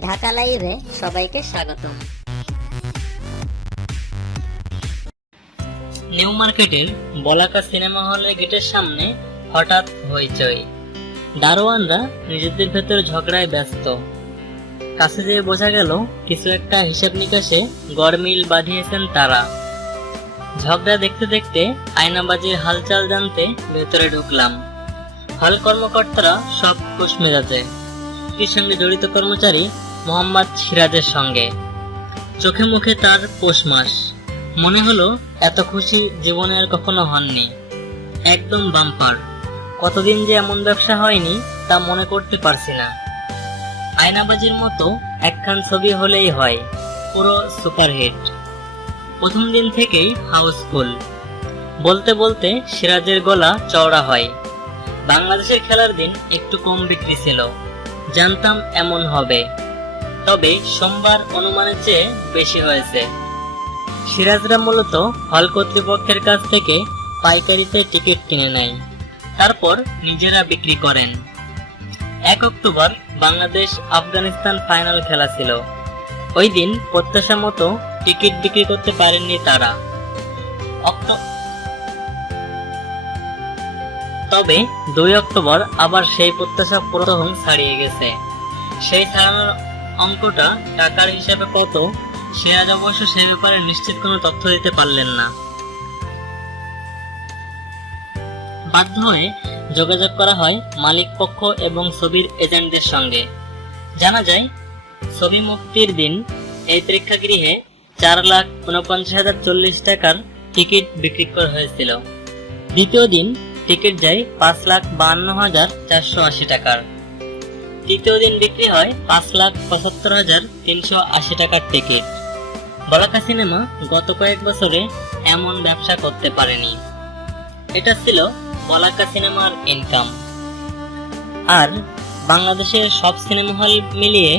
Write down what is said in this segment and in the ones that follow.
ঢাকা লাইভে সবাইকে স্বাগতম। নিউ মার্কেটের বলাকা সিনেমা হলের গেটের সামনে হঠাৎ হইচই। দারোয়ানরা নিজেদের ভেতর ঝগড়ায় ব্যস্ত। কাছে যেয়ে বোঝা গেল, কিছু একটা হিসাব নিকাশে গড়মিল বাঁধিয়েছেন তারা। ঝগড়া দেখতে দেখতে আয়নাবাজির হালচাল জানতে ভেতরে ঢুকলাম। হল কর্মকর্তারা সব খুশ মেজাজে এর সঙ্গে জড়িত কর্মচারী মোহাম্মদ সিরাজের সঙ্গে। চোখে মুখে তার পৌষ মাস। মনে হলো এত খুশি জীবনে আর কখনো হননি। একদম বাম্পার। কতদিন যে এমন ব্যবসা হয়নি, তা মনে করতে পারছি না। আয়নাবাজির মতো একখান ছবি হলেই হয়, পুরো সুপারহিট। প্রথম দিন থেকেই হাউসফুল। বলতে বলতে সিরাজের গলা চওড়া হয়। বাংলাদেশের খেলার দিন একটু কম বিক্রি ছিল। জানতাম এমন হবে। তবে সোমবার অনুমানের চেয়ে বেশি হয়েছে। সিরাজরা মূলত হল কর্তৃপক্ষের কাছ থেকে পাইকারিতে টিকিট কিনে নেয়। তারপর নিজেরা বিক্রি করেন। এক অক্টোবর বাংলাদেশ আফগানিস্তান ফাইনাল খেলা ছিল। ওই দিন প্রত্যাশা মতো টিকিট বিক্রি করতে পারেননি তারা। তবে দুই অক্টোবর আবার সেই প্রত্যাশা প্রথম ছাড়িয়ে গেছে। সেই ছাড়ানোর অঙ্কটা টাকার হিসাবে কত, সে আজ অবশ্য সে ব্যাপারে নিশ্চিত কোনো তথ্য দিতে পারলেন না। বাধ্য হয়ে যোগাযোগ করা হয় মালিক পক্ষ এবং ছবির এজেন্টদের সঙ্গে। জানা যায়, ছবি মুক্তির দিন এই প্রেক্ষাগৃহে চার লাখ উনপঞ্চাশ হাজার চল্লিশ টাকার টিকিট বিক্রি করা হয়েছিল। দ্বিতীয় দিন টিকিট যায় পাঁচ লাখ বাহান্ন হাজার চারশো আশি টাকার। তৃতীয় দিন বিক্রি হয় পাঁচ লাখ পঁচাত্তর হাজার তিনশো আশি টাকার টিকিট বলাকা সিনেমা গত কয়েক বছরে এমন ব্যবসা করতে পারেনি। এটা ছিল বলাকা সিনেমার ইনকাম আর বাংলাদেশের সব সিনেমা হল মিলিয়ে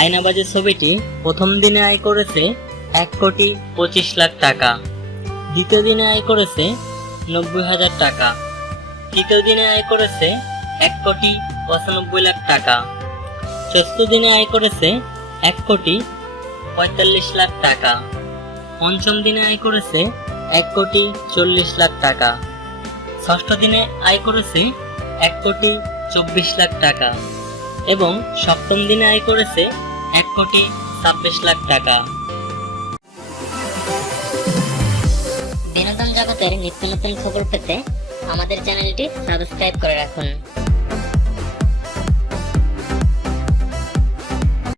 আয়নাবাজি ছবিটি প্রথম দিনে আয় করেছে এক কোটি পঁচিশ লাখ টাকা। দ্বিতীয় দিনে আয় করেছে নব্বই হাজার টাকা। তৃতীয় দিনে আয় করেছে এক কোটি পঁচানব্বই লাখ টাকা। চতুর্থ দিনে আয় করেছে এক কোটি পঁয়তাল্লিশ লাখ টাকা। পঞ্চম দিনে আয় করেছে এক কোটি চল্লিশ লাখ টাকা। ষষ্ঠ দিনে আয় করেছে এক কোটি চব্বিশ লাখ টাকা এবং সপ্তম দিনে আয় করেছে এক কোটি ছাব্বিশ লাখ টাকা। বিনোদন জগতের নিত্য নতুন খবর পেতে আমাদের চ্যানেলটি সাবস্ক্রাইব করে রাখুন।